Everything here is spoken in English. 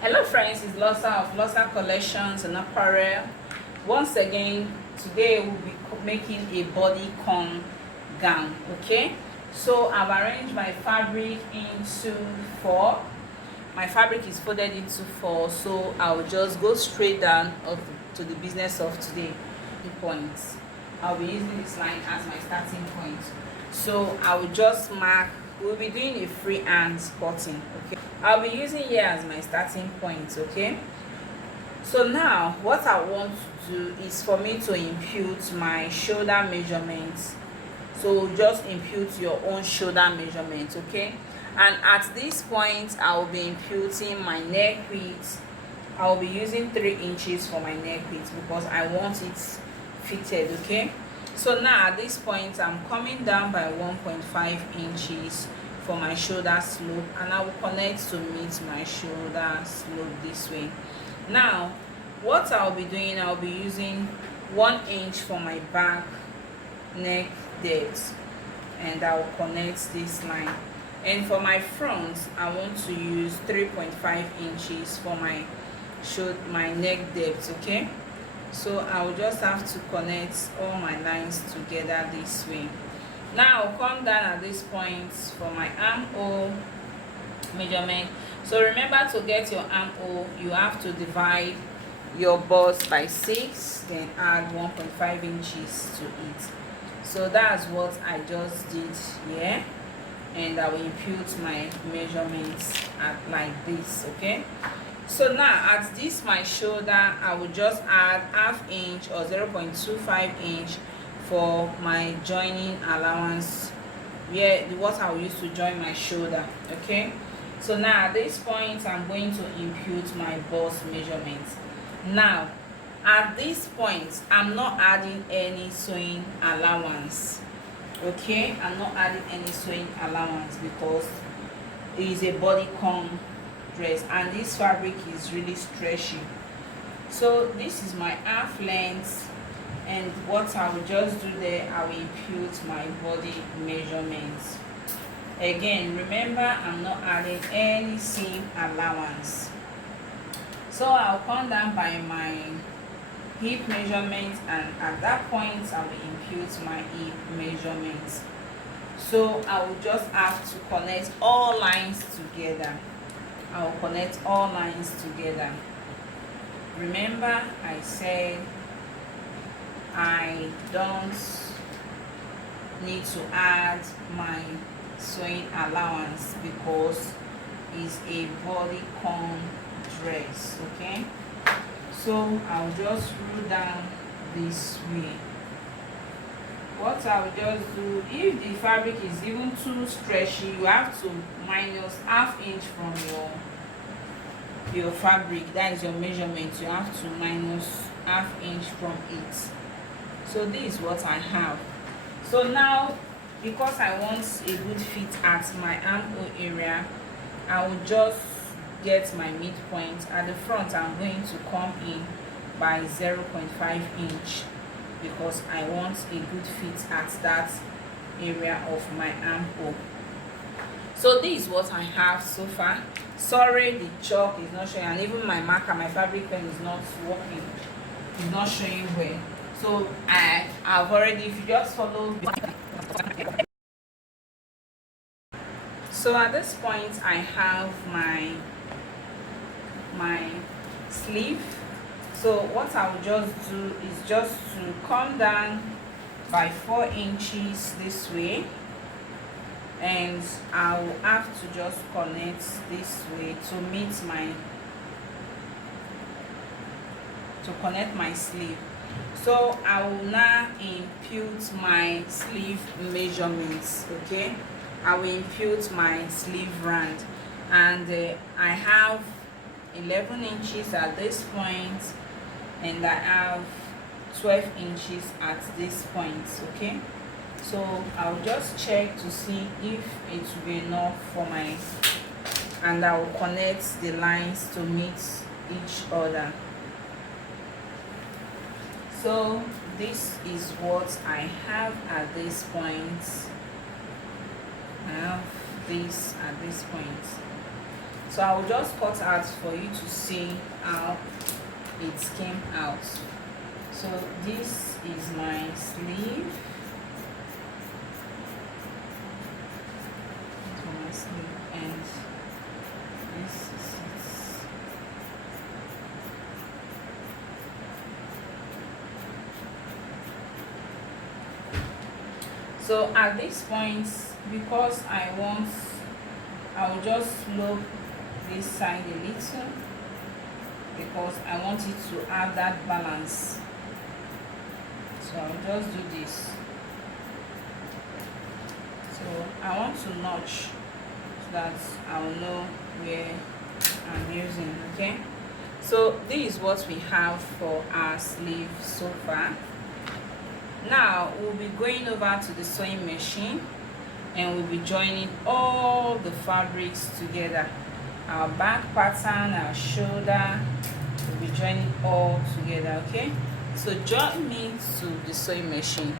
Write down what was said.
Hello friends, it's Losa of Losa Collections and Apparel. Once again, today we'll be making a bodycon gown. Okay, so I've arranged my fabric into four. My fabric is folded into four, so I'll just go straight down to the business of today. Points. I'll be using this line as my starting point. So I will just mark. We'll be doing a freehand cutting. Okay, I'll be using here as my starting point. Okay, so now what I want to do is for me to impute my shoulder measurements. So just impute your own shoulder measurement. Okay, and at this point I will be imputing my neck width. I will be using 3 inches for my neck width because I want it fitted. Okay, so now at this point I'm coming down by 1.5 inches for my shoulder slope, and I will connect to meet my shoulder slope this way. Now what I'll be doing, I'll be using 1 inch for my back neck depth, and I'll connect this line. And for my front, I want to use 3.5 inches for my neck depth. Okay, so I'll just have to connect all my lines together this way. Now I'll come down at this point for my armhole measurement. So remember, to get your armhole you have to divide your bust by 6, then add 1.5 inches to it. So that's what I just did here, and I will impute my measurements at like this. Okay, so now at this my shoulder I will just add ½ inch or 0.25 inch for my joining allowance, where what I will use to join my shoulder. Okay, so now at this point I'm going to impute my bust measurements. Now at this point I'm not adding any sewing allowance. Okay, I'm not adding any sewing allowance because it is a bodycon dress and this fabric is really stretchy. So this is my half length, and what I will just do there, I will impute my body measurements. Again, remember, I'm not adding any seam allowance. So I'll come down by my hip measurement, and at that point I will impute my hip measurements. So I will just have to connect all lines together. I will connect all lines together. Remember, I said I don't need to add my sewing allowance because it's a bodycon dress. Okay, so I'll just roll down this way. What I'll just do, if the fabric is even too stretchy, you have to minus ½ inch from your fabric. That is your measurement. You have to minus ½ inch from it. So this is what I have. So now, because I want a good fit at my armhole area, I will just get my midpoint. At the front I'm going to come in by 0.5 inch because I want a good fit at that area of my armhole. So this is what I have so far. Sorry, the chalk is not showing, and even my marker, my fabric pen is not working, it's not showing well. So I've already, if you just follow. So at this point I have my sleeve. So what I will just do is just to come down by 4 inches this way, and I will have to just connect this way to meet my sleeve. So I will now impute my sleeve measurements. Okay, I will impute my sleeve round, and I have 11 inches at this point, and I have 12 inches at this point. Okay, so I'll just check to see if it will be enough for my, and I will connect the lines to meet each other. So this is what I have at this point. I have this at this point. So I will just cut out for you to see how it came out. So this is my sleeve. And this is it. So at this point, because I will just slope this side a little, because I want it to add that balance. So I'll just do this. So I want to notch so that I'll know where I'm using. Okay, so this is what we have for our sleeve so far. Now we'll be going over to the sewing machine and we'll be joining all the fabrics together. Our back pattern, our shoulder, we'll be joining all together. Okay, so join me to the sewing machine.